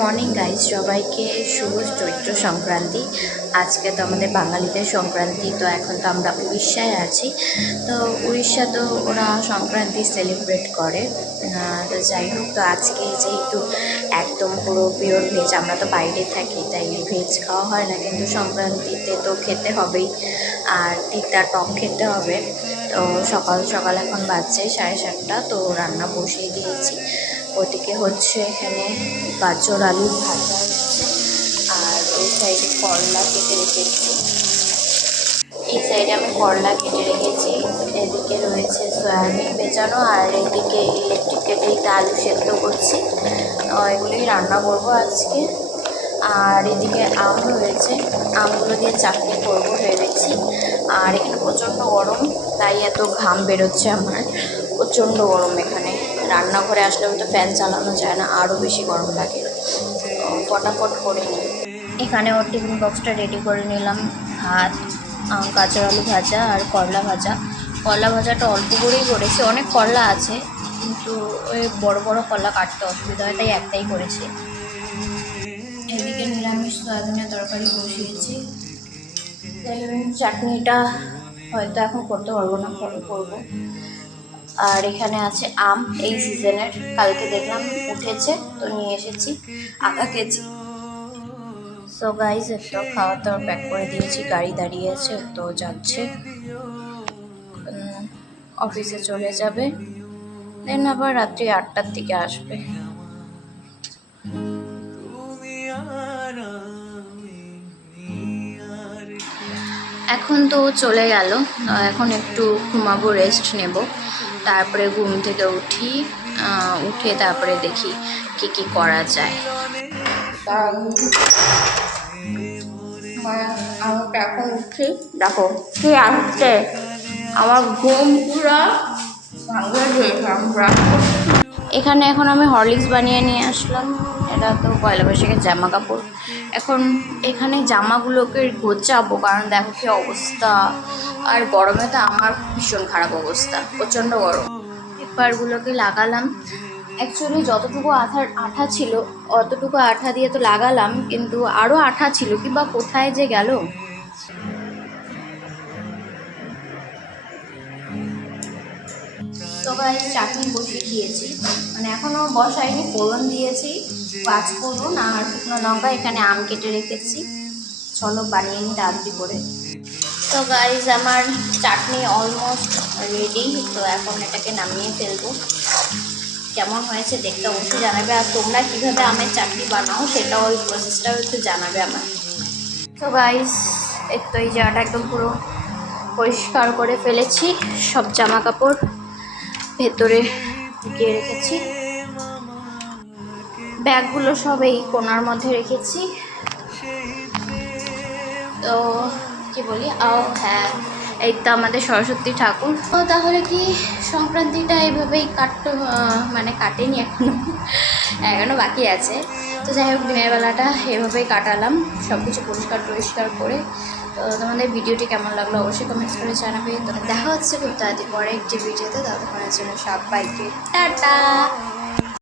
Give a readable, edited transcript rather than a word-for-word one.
Morning guys, সবাইকে শুভ চৈত্র সংক্রান্তি। আজকে তো আমাদের বাঙালিদের সংক্রান্তি। তো এখন তো আমরা উড়িষ্যায় আছি। তো উড়িষ্যা তো ওরা সংক্রান্তি সেলিব্রেট করে। তো যাই হোক, তো আজকে যেহেতু একদম পুরো পিওর ভেজ, আমরা তো বাইরে থাকি তাই ভেজ খাওয়া হয় না, কিন্তু সংক্রান্তিতে তো খেতে হবেই। আর তিতা টক খেতে হবে। তো সকাল সকাল এখন বাজছে 7:30। তো রান্না বসিয়ে দিয়েছি। ওদিকে হচ্ছে এখানে গাজর আলু ভাজা হচ্ছে, আর এই সাইডে করলা কেটে রেখেছি। এই সাইডে আমি করলা কেটে রেখেছি। এদিকে রয়েছে সয়াবিন ভেজানো, আর এদিকে ইলেকট্রিক কেটেলতে আলু সেদ্ধ করছি। এগুলোই রান্না করবো আজকে। আর এদিকে আম রয়েছে, আমগুলো দিয়ে চাটনি করবো ভেবেছি। আর এখানে প্রচণ্ড গরম, তাই এত ঘাম বেরোচ্ছে আমার। প্রচণ্ড গরম এখানে। রান্নাঘরে আসলেও তো ফ্যান চালানো যায় না, আরও বেশি গরম লাগে। ফটাফট করে নিই। এখানে ওর টিফিন বক্সটা রেডি করে নিলাম। ভাত, গাজর আলু ভাজা আর করলা ভাজা। করলা ভাজাটা অল্প করেই করেছি, অনেক করলা আছে কিন্তু ওই বড় বড় করলা কাটতে অসুবিধা হয়, তাই একটাই করেছি। এদিকে নিরামিষ সয়াবিনের তরকারি বসিয়েছি। চাটনিটা হয়তো এখন করতে পারবো না, পরে করবো। আর এখানে আছে আম, এই সিজনের। কালকে দেখলাম উঠেছে, তো নিয়ে এসেছি আধা কেজি। সো গাইজ, তো খাওয়া দাওয়া প্যাক করে দিয়েছি, গাড়ি দাঁড়িয়ে আছে, তো যাচ্ছে অফিসে চলে যাবে। দেন আবার রাত্রি 8টার দিকে আসবে। এখন তো চলে গেল, এখন একটু ঘুমাবো, রেস্ট নেব। তারপরে ঘুম থেকে উঠে তারপরে দেখি কি কি করা যায়। আমাকে এখন উঠি, দেখো কি আসছে, আমার ঘুম পুরো ভাঙে দিয়েছে। এখানে এখন আমি হরলিক্স বানিয়ে নিয়ে আসলাম। এটা তো পয়লা বৈশাখের জামা কাপড়। এখন এখানে জামাগুলোকে গোছাবো, কারণ দেখো কি অবস্থা। আর গরমে তো আমার ভীষণ খারাপ অবস্থা, প্রচণ্ড গরম। পেপারগুলোকে লাগালাম। অ্যাকচুয়ালি যতটুকু আঠা ছিল অতটুকু আঠা দিয়ে তো লাগালাম, কিন্তু আরও আঠা ছিল, কিংবা কোথায় যে গেল। তো গাইস, চাটনি বসিয়ে দিয়েছি, মানে এখনও বসাইনি, ফোড়ন দিয়েছি 5 ফোড়ন আর শুকনো লঙ্কা। এখানে আম কেটে রেখেছি, চলো বানিয়ে নিই তাড়াতাড়ি করে। তো গাইস, আমার চাটনি অলমোস্ট রেডি। তো এখন এটাকে নামিয়ে ফেলবো। কেমন হয়েছে দেখতে অবশ্যই জানাবে, আর তোমরা কীভাবে আমের চাটনি বানাও সেটাও, ওই প্রসেসটাও একটু জানাবে আমার। তো গাইস, তো এই জায়গাটা একদম পুরো পরিষ্কার করে ফেলেছি, সব জামা কাপড় ভেতরে ঢুকিয়ে রেখেছি। ব্যাগগুলো সব এই কোণার মধ্যে রেখেছি। তো কি বলি, হ্যাঁ, এই তো আমাদের সরস্বতী ঠাকুর। তো তাহলে কি সংক্রান্তিটা এইভাবেই কাটেনি, এখনো বাকি আছে। তো যাই হোক, দিনের বেলাটা এভাবেই কাটালাম, সব কিছু পরিষ্কার করে। তো তোমাদের ভিডিওটি কেমন লাগলো অবশ্যই কমেন্টস করে জানাবে। তো দেখা হচ্ছে খুব তাড়াতাড়ি পরে একটি ভিডিওতে। ততক্ষণের জন্য সবাইকে টাটা।